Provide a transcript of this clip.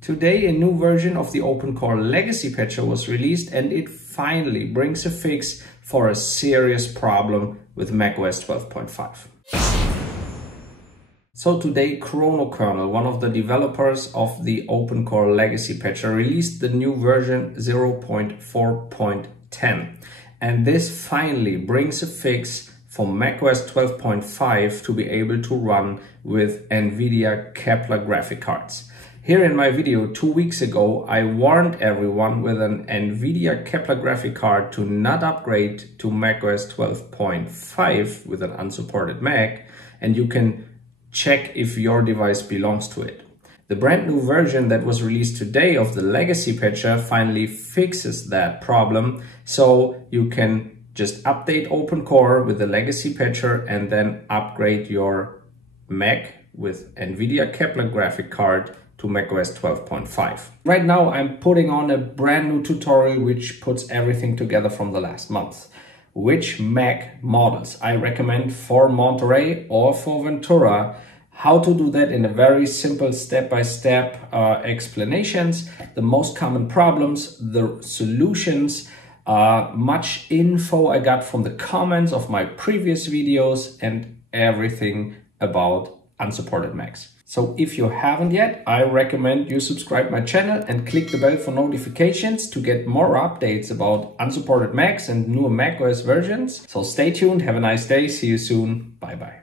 Today, a new version of the OpenCore legacy patcher was released, and it finally brings a fix for a serious problem with macOS 12.5. So today, ChronoKernel, one of the developers of the OpenCore legacy patcher, released the new version 0.4.10. And this finally brings a fix for macOS 12.5 to be able to run with NVIDIA Kepler graphic cards. Here in my video 2 weeks ago, I warned everyone with an NVIDIA Kepler graphic card to not upgrade to macOS 12.5 with an unsupported Mac, and you can check if your device belongs to it. The brand new version that was released today of the legacy patcher finally fixes that problem, so you can just update OpenCore with the legacy patcher and then upgrade your Mac with NVIDIA Kepler graphic card to macOS 12.5. Right now I'm putting on a brand new tutorial which puts everything together from the last month. Which Mac models I recommend for Monterey or for Ventura, how to do that in a very simple step-by-step explanations, the most common problems, the solutions, much info I got from the comments of my previous videos, and everything about unsupported Macs. So if you haven't yet, I recommend you subscribe my channel and click the bell for notifications to get more updates about unsupported Macs and newer macOS versions. So stay tuned, have a nice day, see you soon, bye bye.